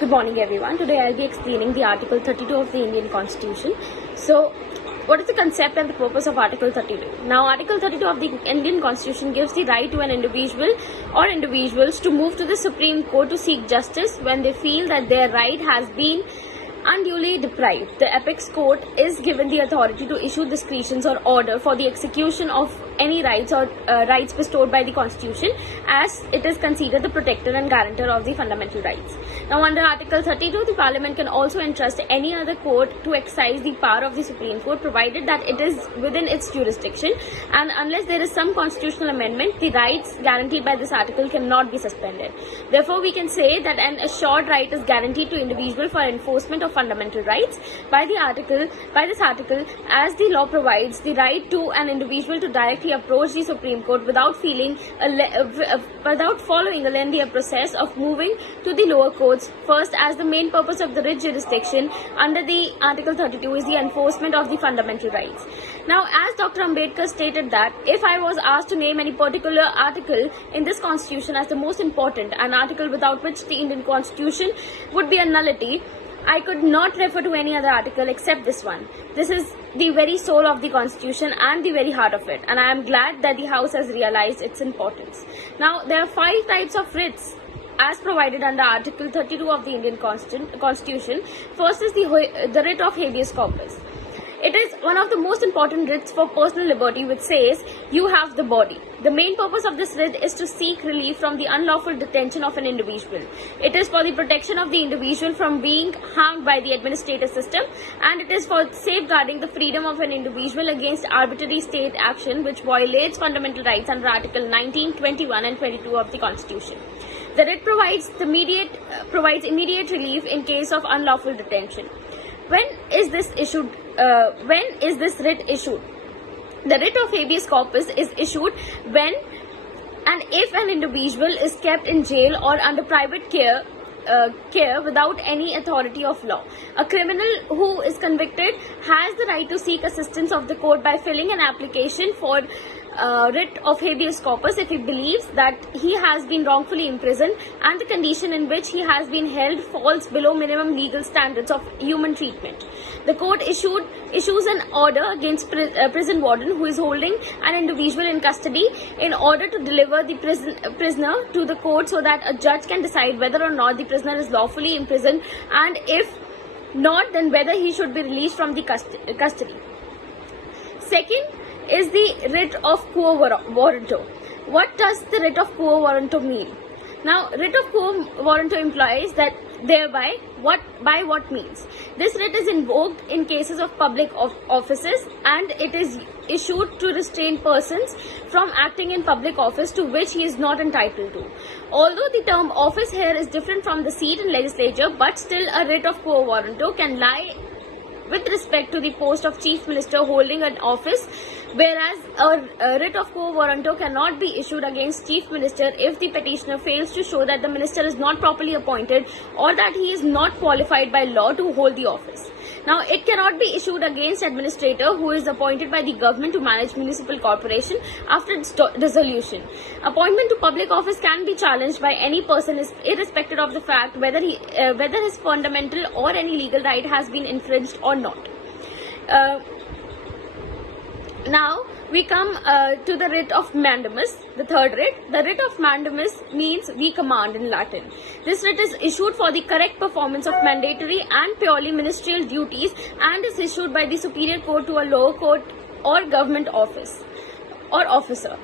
Good morning everyone. Today I'll be explaining the Article 32 of the Indian Constitution. So, what is the concept and the purpose of Article 32? Now, Article 32 of the Indian Constitution gives the right to an individual or individuals to move to the Supreme Court to seek justice when they feel that their right has been unduly deprived. The apex court is given the authority to issue discretions or order for the execution of any rights or rights bestowed by the Constitution, as it is considered the protector and guarantor of the fundamental rights. Now, under Article 32, the Parliament can also entrust any other court to exercise the power of the Supreme Court, provided that it is within its jurisdiction, and unless there is some constitutional amendment, the rights guaranteed by this article cannot be suspended. Therefore, we can say that an assured right is guaranteed to individual for enforcement of fundamental rights by this article, as the law provides the right to an individual to directly approach the Supreme Court without following a lengthy process of moving to the lower courts. First, as the main purpose of the writ jurisdiction under the Article 32 is the enforcement of the fundamental rights. Now, as Dr. Ambedkar stated that if I was asked to name any particular article in this constitution as the most important, an article without which the Indian Constitution would be a nullity, I could not refer to any other article except this one. This is the very soul of the Constitution and the very heart of it, and I am glad that the House has realized its importance. Now, there are 5 types of writs as provided under Article 32 of the Indian Constitution. First is the writ of habeas corpus. It is one of the most important writs for personal liberty, which says you have the body. The main purpose of this writ is to seek relief from the unlawful detention of an individual. It is for the protection of the individual from being harmed by the administrative system, and it is for safeguarding the freedom of an individual against arbitrary state action which violates fundamental rights under Article 19, 21 and 22 of the Constitution. The writ provides immediate relief in case of unlawful detention. When is this writ issued? The writ of habeas corpus is issued when and if an individual is kept in jail or under private care without any authority of law. A criminal who is convicted has the right to seek assistance of the court by filling an application for writ of habeas corpus if he believes that he has been wrongfully imprisoned and the condition in which he has been held falls below minimum legal standards of human treatment. The court issues an order against prison warden who is holding an individual in custody in order to deliver the prisoner to the court so that a judge can decide whether or not the prisoner is lawfully imprisoned, and if not, then whether he should be released from the custody. Second is the writ of quo warranto. What does the writ of quo warranto mean? Now, writ of quo warranto implies that thereby what means. This writ is invoked in cases of public offices, and it is issued to restrain persons from acting in public office to which he is not entitled to. Although the term office here is different from the seat in legislature, but still a writ of quo warranto can lie with respect to the post of Chief Minister holding an office, whereas a writ of quo warranto cannot be issued against Chief Minister if the petitioner fails to show that the minister is not properly appointed or that he is not qualified by law to hold the office. Now, it cannot be issued against administrator who is appointed by the government to manage municipal corporation after its dissolution. Appointment to public office can be challenged by any person irrespective of the fact whether his fundamental or any legal right has been infringed or not. Now, we come to the writ of mandamus, the third writ. The writ of mandamus means we command in Latin. This writ is issued for the correct performance of mandatory and purely ministerial duties and is issued by the superior court to a lower court or government office or officer.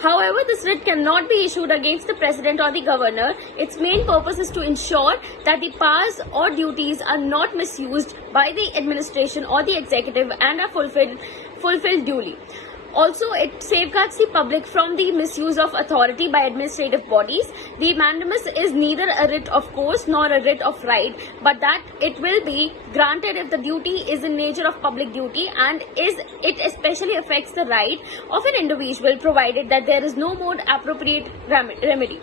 However, this writ cannot be issued against the president or the governor. Its main purpose is to ensure that the powers or duties are not misused by the administration or the executive and are fulfilled duly. Also, it safeguards the public from the misuse of authority by administrative bodies. The mandamus is neither a writ of course nor a writ of right, but that it will be granted if the duty is in nature of public duty and it especially affects the right of an individual, provided that there is no more appropriate remedy.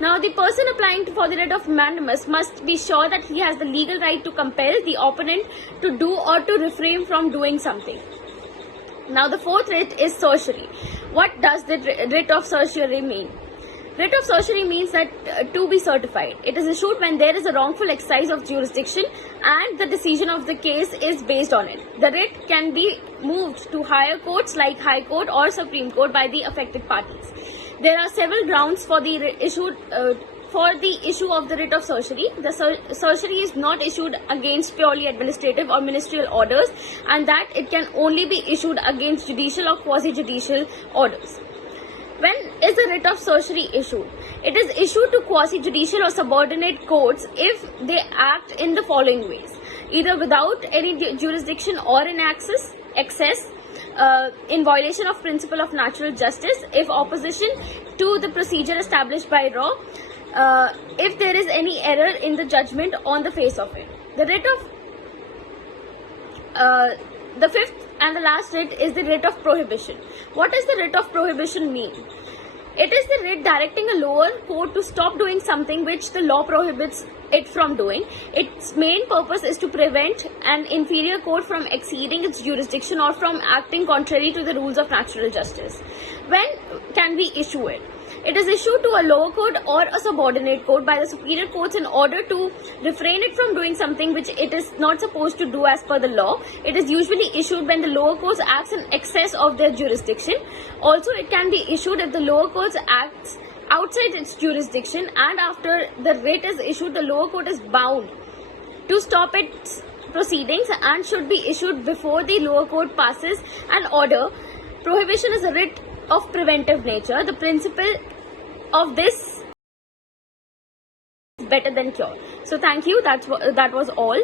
Now, the person applying for the writ of mandamus must be sure that he has the legal right to compel the opponent to do or to refrain from doing something. Now, the fourth writ is certiorari. What does the writ of certiorari mean? Writ of certiorari means that to be certified. It is issued when there is a wrongful exercise of jurisdiction and the decision of the case is based on it. The writ can be moved to higher courts like High Court or Supreme Court by the affected parties. There are several grounds for the issue of the writ of certiorari. The certiorari is not issued against purely administrative or ministerial orders, and that it can only be issued against judicial or quasi-judicial orders. When is a writ of certiorari issued? It is issued to quasi-judicial or subordinate courts if they act in the following ways: either without any jurisdiction or in excess, in violation of principle of natural justice, if opposition to the procedure established by law, if there is any error in the judgment on the face of it. The fifth and the last writ is the writ of prohibition. What does the writ of prohibition mean? It is the writ directing a lower court to stop doing something which the law prohibits it from doing. Its main purpose is to prevent an inferior court from exceeding its jurisdiction or from acting contrary to the rules of natural justice. When can we issue it? It is issued to a lower court or a subordinate court by the superior courts in order to refrain it from doing something which it is not supposed to do as per the law. It is usually issued when the lower courts acts in excess of their jurisdiction. Also, it can be issued if the lower courts acts outside its jurisdiction, and after the writ is issued, the lower court is bound to stop its proceedings and should be issued before the lower court passes an order. Prohibition is a writ of preventive nature. The principle of this is better than cure. So thank you. That was all.